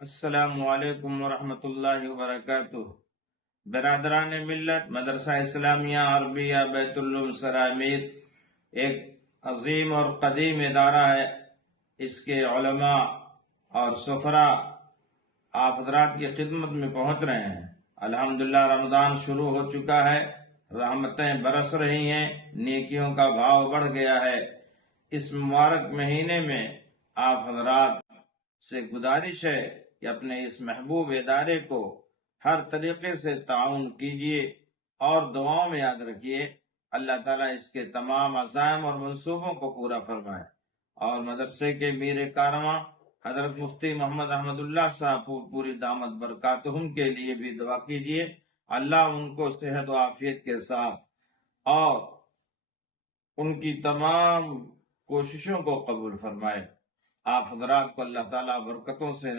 अस्सलामुअलैकुम वरहमतुल्लाहि वबरकातुह। बरादरान मिल्लत, मदरसा इस्लामिया अरबिया बैतुल्लुम सरामीर एक अजीम और कदीम इदारा है। इसके उलमा और सफरा आप हजरात की खिदमत में पहुंच रहे हैं। अल्हम्दुलिल्लाह रमज़ान शुरू हो चुका है, रहमतें बरस रही हैं, नेकियों का भाव बढ़ गया है। इस मुबारक महीने में आप हजरात से गुजारिश है कि अपने इस महबूब इदारे को हर तरीके से ताउन कीजिए और दुआओं में याद रखिए। अल्लाह ताला इसके तमाम अज़ाइम और मंसूबों को पूरा फरमाए। और मदरसे के मीर कारवां हजरत मुफ्ती मोहम्मद अहमदुल्लाह साहब पूरी दामत बरकातुहुम के लिए भी दुआ कीजिए। अल्लाह उनको सेहत व आफियत के साथ और उनकी तमाम कोशिशों को कबूल फरमाए। आप हजरात को अल्लाह ताला बरकतों से